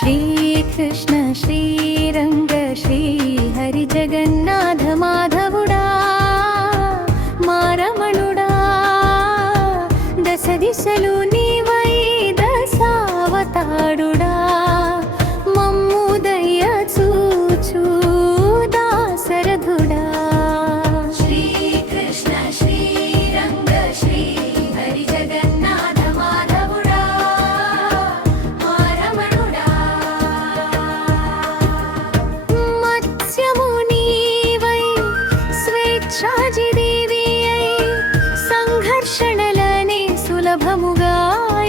శ్రీకృష్ణ శ్రీరంగ శ్రీ హరి జగన్నాథ మాధవుడా మారమణుడా దశ దిశలు నీవై దశావతారుడా మమ్ము దయ చూచు దాసరథుడా శ్రీకృష్ణ శ్రీరంగ శ్రీ హరి జగన్నాథ మాధవుడా మారమణుడా మత్స్యము నీవై స్వేచ్ఛాజిదేవి అయి సంఘర్షణలనే సులభముగా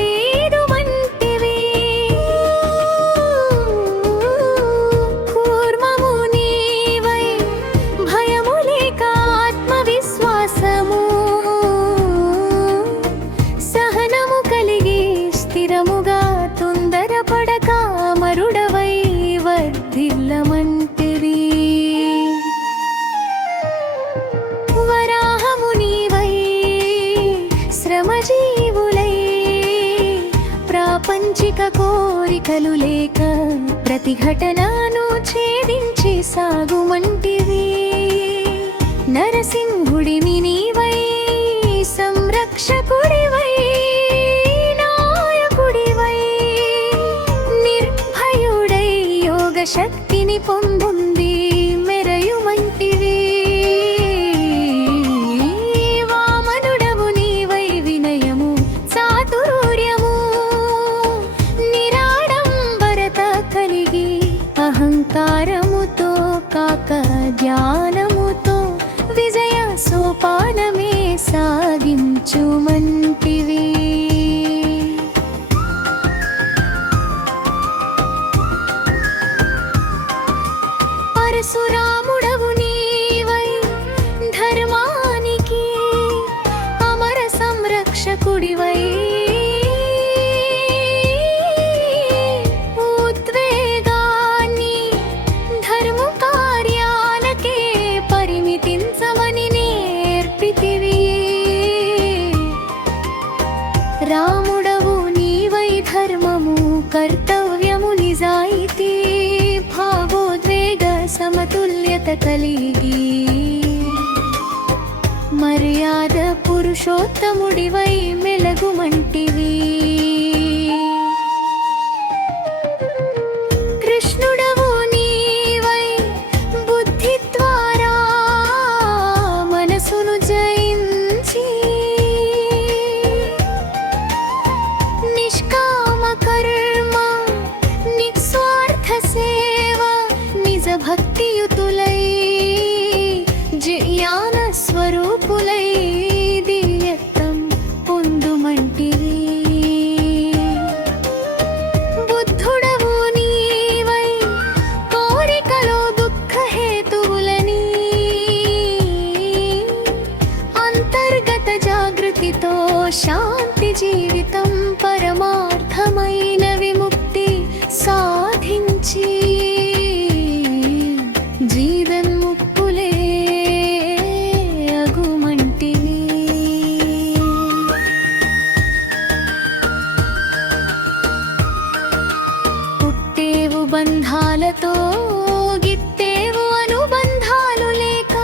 ఈడువంటివి కూర్మము నీవై భయము లేక ఆత్మవిశ్వాసము సహనము కలిగి స్థిరముగా తొందరపడక అమరుడవై వర్ధిల్లమంటివి వరాహము నీవై శ్రమజీవులై ప్రాపంచిక కోరికలు లేక ప్రతిఘటనను ఛేదించి సాగుమంటివి నరసింహుడివి నీవై సంరక్షకుడివై నాయకుడివై నిర్భయుడై యోగ శక్తిని పొందుంది మెరయుమంటివి వామనుడవు నీవై వినయము చాతుర్యము నిరాడంబరత కలిగి అహంకారముతో కాక జ్ఞానముతో విజయ సోపానమే సాగించుమంటివి పరశురాముడవు నీవై ధర్మానికి అమర సంరక్షకుడివై ఉద్వేగాన్ని ధర్మ కార్యాలకే పరిమితించమని నేర్పితివి రాముడవు నీవై ధర్మము కర్తవ్యము నిజాయితీ భావోద్వేగ సమతుల్యత కలిగి మర్యాద పురుషోత్తముడివై మెలగుమంటివి కృష్ణుడవు నీవై బుద్ధి ద్వారా మనసును జయించి నిష్కామ కర్మ నిస్వార్థ సేవ నిజ భక్తియుతులై జ్ఞాన స్వరూపులై దివ్యత్వం పొందుమంటివి బుద్ధుడవు నీవై కోరికలో దుఃఖ హేతువులని అంతర్గత జాగృతితో శాంతి జీవితం పరమార్థమైన విముక్తి సాధించి జీవన్ముక్తులే అగుమంటివి పుట్టేవు బంధాలతో గిట్టేవు అనుబంధాలు లేక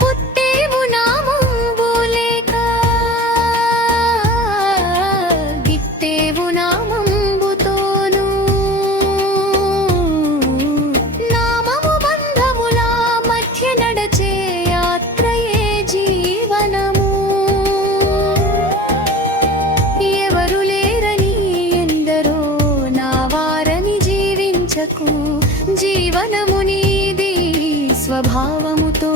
పుట్టేవు నామంబు లేక గిట్టేవు నామంబుతోను నామము బంధముల మధ్య నడచే యాత్రయే జీవనము ఎవరు లేరని ఎందరో నా వారని జీవించకు జీవనము నీది స్వభావముతో